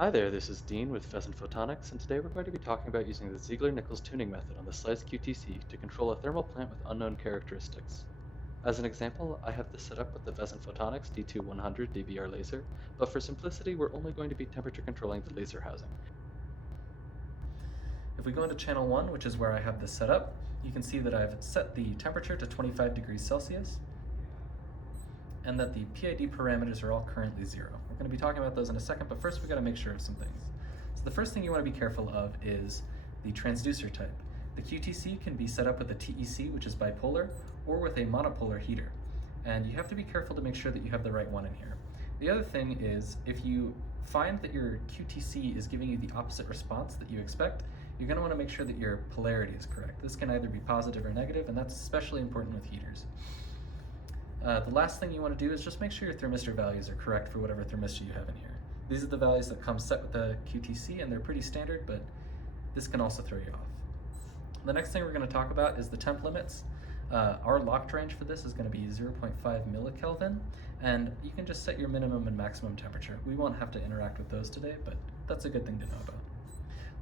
Hi there, this is Dean with Pheasant Photonics, and today we're going to be talking about using the Ziegler-Nichols tuning method on the SLICE-QTC to control a thermal plant with unknown characteristics. As an example, I have this set up with the Pheasant Photonics D2100 DBR laser, but for simplicity we're only going to be temperature controlling the laser housing. If we go into channel 1, which is where I have this set up, you can see that I've set the temperature to 25 degrees Celsius and that the PID parameters are all currently 0. We're going to be talking about those in a second, but first we've got to make sure of some things. So the first thing you want to be careful of is the transducer type. The QTC can be set up with a TEC, which is bipolar, or with a monopolar heater. And you have to be careful to make sure that you have the right one in here. The other thing is, if you find that your QTC is giving you the opposite response that you expect, you're going to want to make sure that your polarity is correct. This can either be positive or negative, and that's especially important with heaters. The last thing you want to do is just make sure your thermistor values are correct for whatever thermistor you have in here. These are the values that come set with the QTC, and they're pretty standard, but this can also throw you off. The next thing we're going to talk about is the temp limits. Our locked range for this is going to be 0.5 millikelvin, and you can just set your minimum and maximum temperature. We won't have to interact with those today, but that's a good thing to know about.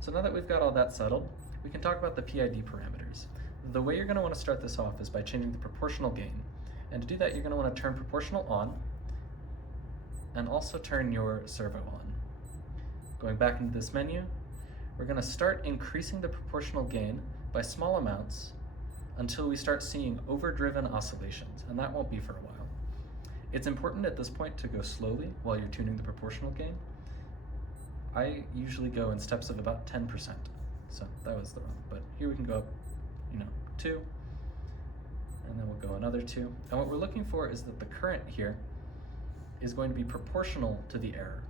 So now that we've got all that settled, we can talk about the PID parameters. The way you're going to want to start this off is by changing the proportional gain. And to do that, you're going to want to turn proportional on and also turn your servo on. Going back into this menu, we're going to start increasing the proportional gain by small amounts until we start seeing overdriven oscillations, and that won't be for a while. It's important at this point to go slowly while you're tuning the proportional gain. I usually go in steps of about 10%, so that was the wrong, but here we can go up, 2, and then we'll go another 2. And what we're looking for is that the current here is going to be proportional to the error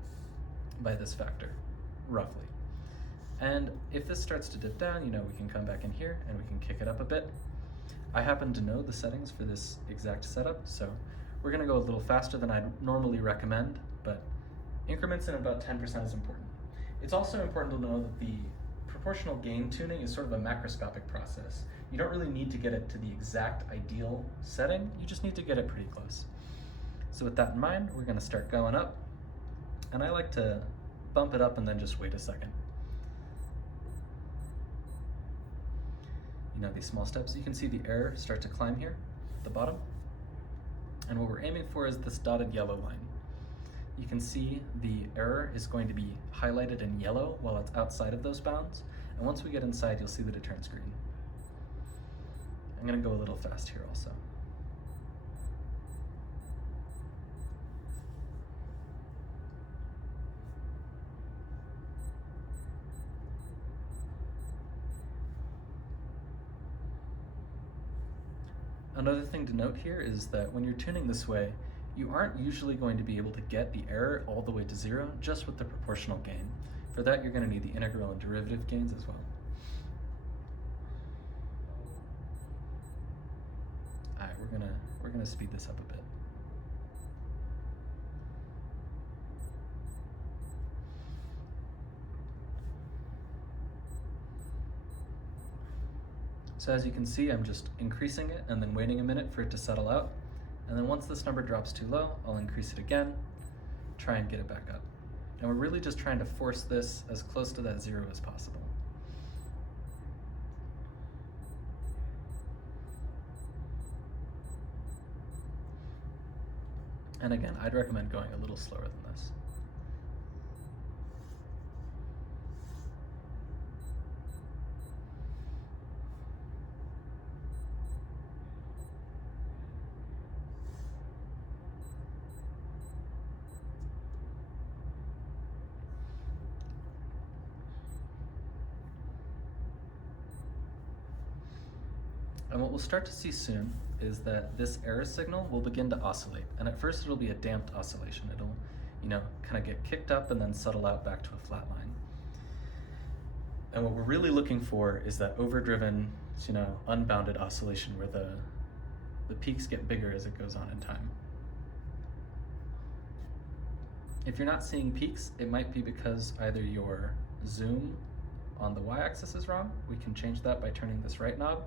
by this factor, roughly. And if this starts to dip down, we can come back in here and we can kick it up a bit. I happen to know the settings for this exact setup, so we're going to go a little faster than I'd normally recommend, but increments in about 10% is important. It's also important to know that the proportional gain tuning is sort of a macroscopic process. You don't really need to get it to the exact ideal setting, you just need to get it pretty close. So with that in mind, we're going to start going up, and I like to bump it up and then just wait a second. These small steps, you can see the error start to climb here at the bottom. And what we're aiming for is this dotted yellow line. You can see the error is going to be highlighted in yellow while it's outside of those bounds. And once we get inside, you'll see that it turns green. I'm going to go a little fast here also. Another thing to note here is that when you're tuning this way, you aren't usually going to be able to get the error all the way to 0 just with the proportional gain. For that, you're going to need the integral and derivative gains as well. All right, we're gonna speed this up a bit. So as you can see, I'm just increasing it and then waiting a minute for it to settle out. And then once this number drops too low, I'll increase it again, try and get it back up. And we're really just trying to force this as close to that 0 as possible. And again, I'd recommend going a little slower than this. And what we'll start to see soon is that this error signal will begin to oscillate. And at first it'll be a damped oscillation. It'll, kind of get kicked up and then settle out back to a flat line. And what we're really looking for is that overdriven, unbounded oscillation where the peaks get bigger as it goes on in time. If you're not seeing peaks, it might be because either your zoom on the y-axis is wrong. We can change that by turning this right knob.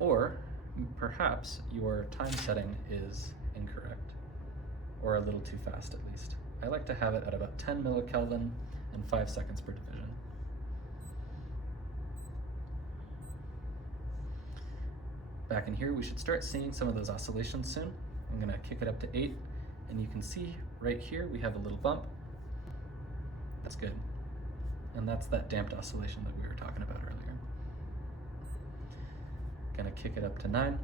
Or perhaps your time setting is incorrect, or a little too fast at least. I like to have it at about 10 millikelvin and 5 seconds per division. Back in here, we should start seeing some of those oscillations soon. I'm gonna kick it up to 8, and you can see right here we have a little bump. That's good. And that's that damped oscillation that we were talking about earlier. Gonna kick it up to 9.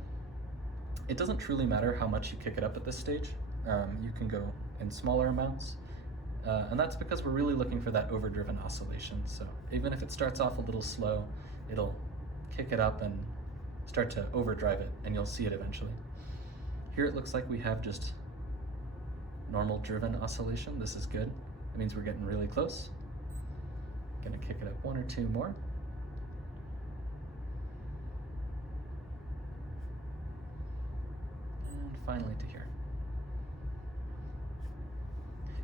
It doesn't truly matter how much you kick it up at this stage. You can go in smaller amounts. And that's because we're really looking for that overdriven oscillation. So even if it starts off a little slow, it'll kick it up and start to overdrive it, and you'll see it eventually. Here it looks like we have just normal driven oscillation. This is good. It means we're getting really close. Gonna kick it up 1 or 2 more. And finally to here.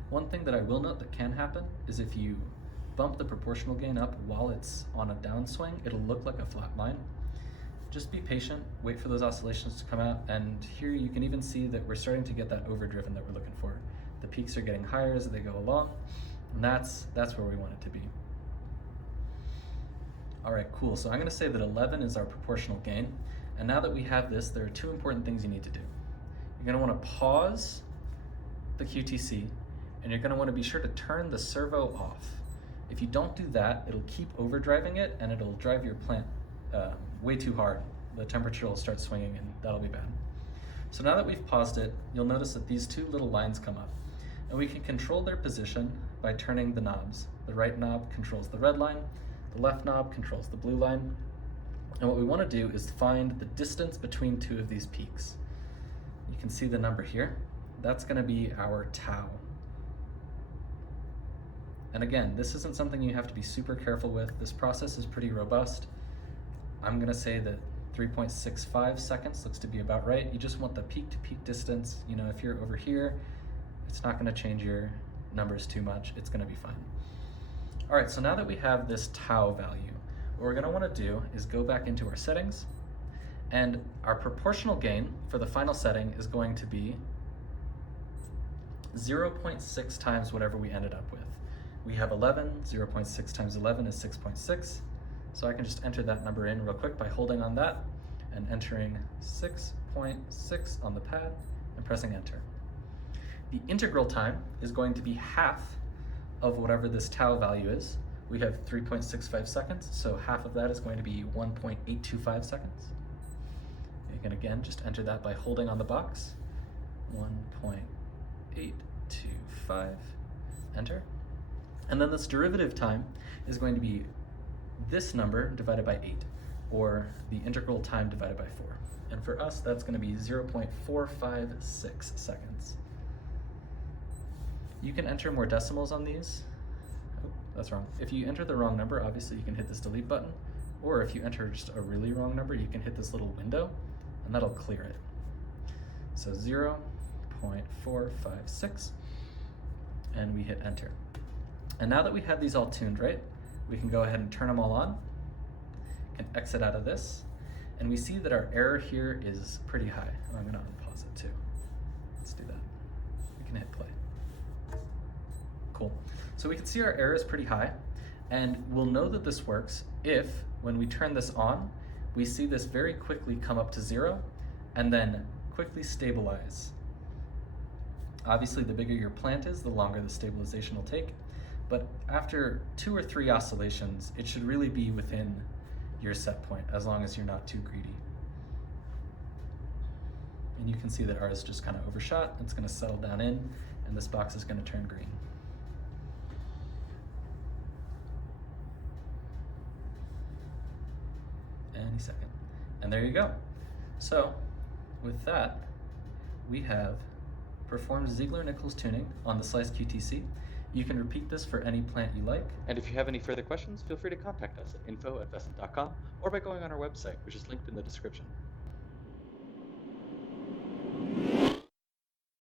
One thing that I will note that can happen is if you bump the proportional gain up while it's on a downswing, it'll look like a flat line. Just be patient, wait for those oscillations to come out, and here you can even see that we're starting to get that overdriven that we're looking for. The peaks are getting higher as they go along, and that's where we want it to be. All right, cool. So I'm gonna say that 11 is our proportional gain, and now that we have this, there are 2 important things you need to do. You're gonna wanna pause the QTC, and you're gonna wanna be sure to turn the servo off. If you don't do that, it'll keep overdriving it, and it'll drive your plant way too hard. The temperature will start swinging, and that'll be bad. So now that we've paused it, you'll notice that these 2 little lines come up, and we can control their position by turning the knobs. The right knob controls the red line, the left knob controls the blue line, and what we want to do is find the distance between 2 of these peaks. You can see the number here. That's going to be our tau. And again, this isn't something you have to be super careful with. This process is pretty robust. I'm gonna say that 3.65 seconds looks to be about right. You just want the peak to peak distance. You know, if you're over here, it's not gonna change your numbers too much. It's gonna be fine. All right, so now that we have this tau value, what we're gonna wanna do is go back into our settings, and our proportional gain for the final setting is going to be 0.6 times whatever we ended up with. We have 11, 0.6 times 11 is 6.6. So I can just enter that number in real quick by holding on that and entering 6.6 on the pad and pressing enter. The integral time is going to be half of whatever this tau value is. We have 3.65 seconds, so half of that is going to be 1.825 seconds. You can again just enter that by holding on the box. 1.825, enter. And then this derivative time is going to be this number divided by 8, or the integral time divided by 4. And for us, that's going to be 0.456 seconds. You can enter more decimals on these. Oh, that's wrong. If you enter the wrong number, obviously you can hit this delete button, or if you enter just a really wrong number, you can hit this little window, and that'll clear it. So 0.456, and we hit enter. And now that we have these all tuned, right, we can go ahead and turn them all on, can exit out of this, and we see that our error here is pretty high. Oh, I'm gonna unpause it too. Let's do that. We can hit play. Cool. So we can see our error is pretty high, and we'll know that this works if, when we turn this on, we see this very quickly come up to 0, and then quickly stabilize. Obviously, the bigger your plant is, the longer the stabilization will take. But after 2 or 3 oscillations, it should really be within your set point, as long as you're not too greedy. And you can see that ours just kind of overshot. It's going to settle down in, and this box is going to turn green. Any second. And there you go. So, with that, we have performed Ziegler-Nichols tuning on the SLICE-QTC. You can repeat this for any plant you like. And if you have any further questions, feel free to contact us at info@vescent.com or by going on our website, which is linked in the description.